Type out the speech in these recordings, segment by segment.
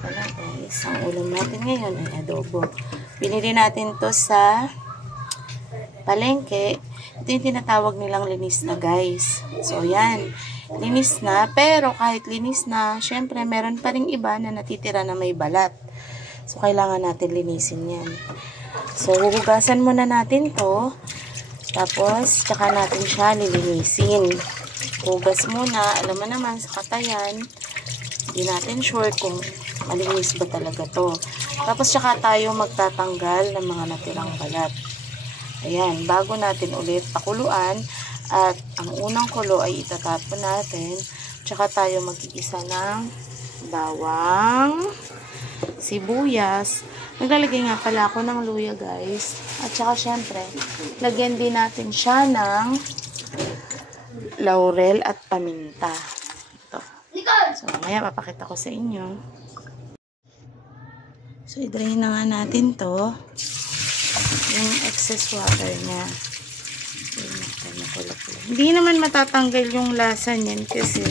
Wala guys, ang ulam natin ngayon ay adobo. Binili natin to sa palengke. Ito yung tinatawag nilang linis na guys. So yan, linis na. Pero kahit linis na, syempre meron pa rin iba na natitira na may balat. So kailangan natin linisin yan. So huhugasan muna natin to. Tapos tsaka natin siya lilinisin. Hugas muna. Alam mo naman sa katayan, hindi natin sure kung malinis ba talaga to. Tapos tsaka tayo magtatanggal ng mga natirang balat. Ayan, bago natin ulit pakuluan. At ang unang kulo ay itatapon natin. Tsaka tayo magigisa ng bawang, sibuyas. Naglalagay nga pala ako ng luya guys. At tsaka syempre, lagyan din natin siya ng laurel at paminta. Ito. So, mamaya papakita ko sa inyo. So, i-drain na nga natin to. Yung excess water niya. Hindi naman matatanggal yung lasa niyan kasi,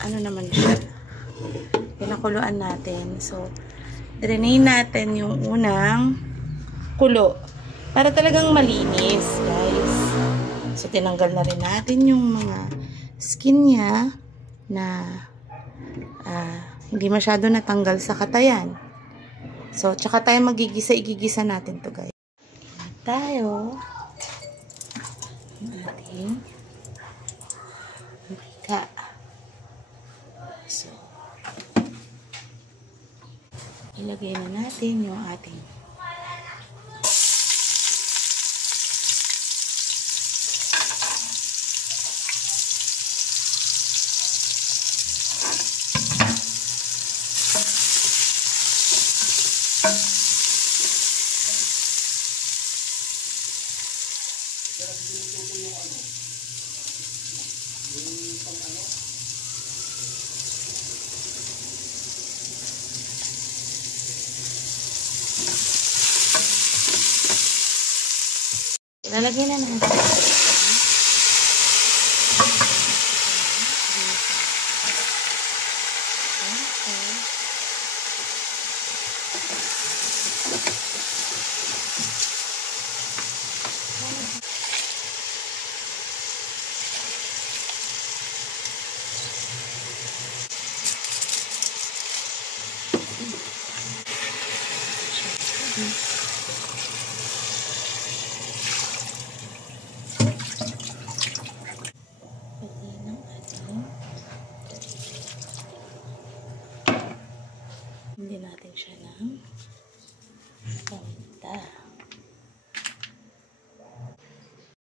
ano naman siya. Pinakuluan natin. So, drain natin yung unang kulo. Para talagang malinis, guys. So, tinanggal na rin natin yung mga skin niya na hindi masyado natanggal sa katayan. So, tsaka tayo magigisa, igigisa natin to guys. Tayo ating mika. So, ilagay na natin yung ating lalagyan na natin. Hindi natin siya ng paminta.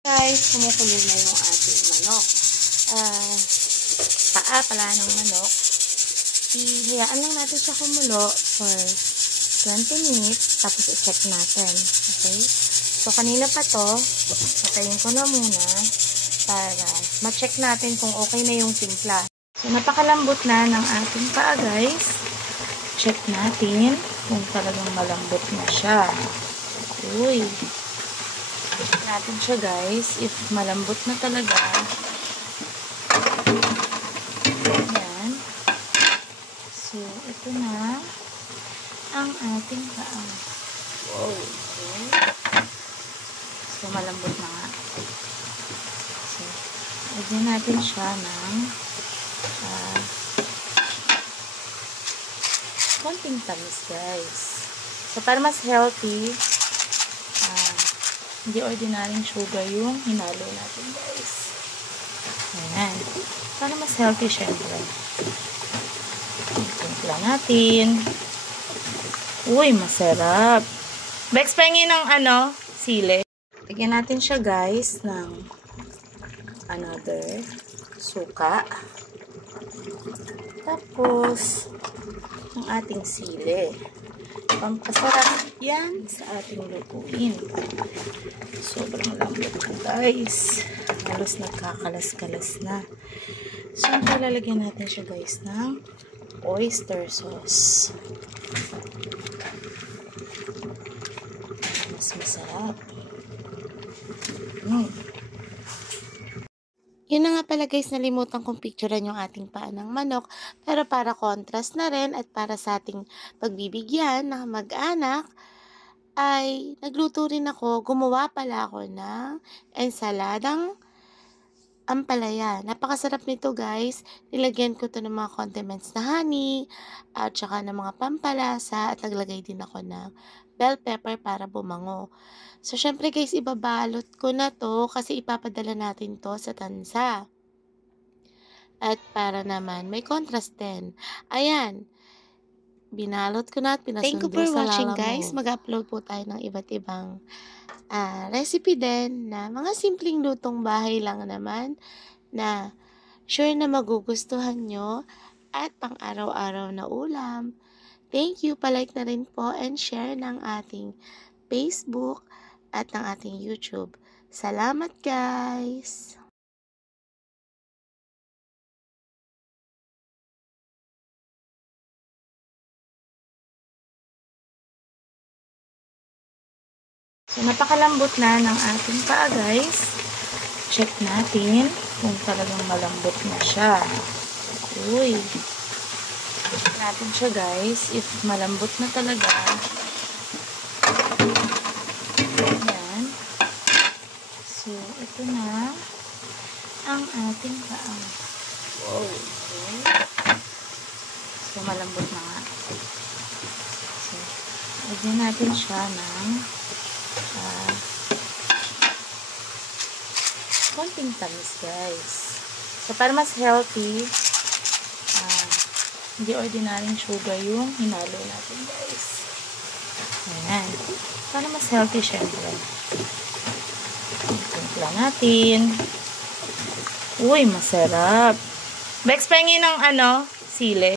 Guys, kumukulo na yung ating manok. Paa pala ng manok. Ihayaan lang natin siya kumulo for 20 minutes. Tapos i-check natin. Okay? So, kanina pa to. Patayin ko na muna para ma-check natin kung okay na yung timpla. So, napakalambot na ng ating paa, guys. Check natin kung talagang malambot na siya. Uy. Check natin siya guys. If malambot na talaga. Ayan. So, ito na ang ating paa. Wow. Okay. So, malambot na nga. So, lagyan natin siya ng konting tamis guys. So, para mas healthy, hindi ordinaryong sugar yung hinalo natin guys. Ayan. Para mas healthy syempre. Timpla natin. Uy, masarap. Bex, pahingin ng sili. Lagyan natin siya guys ng another suka. Tapos, ang ating sili. Pampasarap yan sa ating lutuin. Sobrang lambot na guys. Halos nagkakalas-kalas na. So, lalagyan natin siya guys ng oyster sauce. Mas masarap. Yun na nga pala guys, nalimutan kong picturean yung ating paa ng manok. Pero para contrast na rin at para sa ating pagbibigyan na mag-anak, ay nagluto rin ako, gumawa pala ako ng ensaladang ampalaya. Napakasarap nito guys. Nilagyan ko to ng mga condiments na honey, at saka ng mga pampalasa, at naglagay din ako ng bell pepper para bumango. So, syempre guys, ibabalot ko na to kasi ipapadala natin to sa tansa. At para naman, may contrast din. Ayan, binalot ko na at pinasundo sa Thank you for watching Lalamove. guys. Mag-upload po tayo ng iba't ibang recipe din na mga simpleng lutong bahay lang naman na sure na magugustuhan nyo at pang araw-araw na ulam. Thank you, palike na rin po and share ng ating Facebook at ng ating YouTube. Salamat guys! So, napakalambot na ng ating paa guys. Check natin kung talagang malambot na siya. Uy! Check natin siya guys. If malambot na talaga. Ayan. So, ito na ang ating paa. Wow! Okay. So, malambot na nga. So, lagyan natin siya ng konting tamis guys. So, para mas healthy, hindi ordinaryong sugar yung hinalo natin guys. Ayan. Para mas healthy syempre. Timpla natin. Uy, masarap. Bex, pahingin ng sili.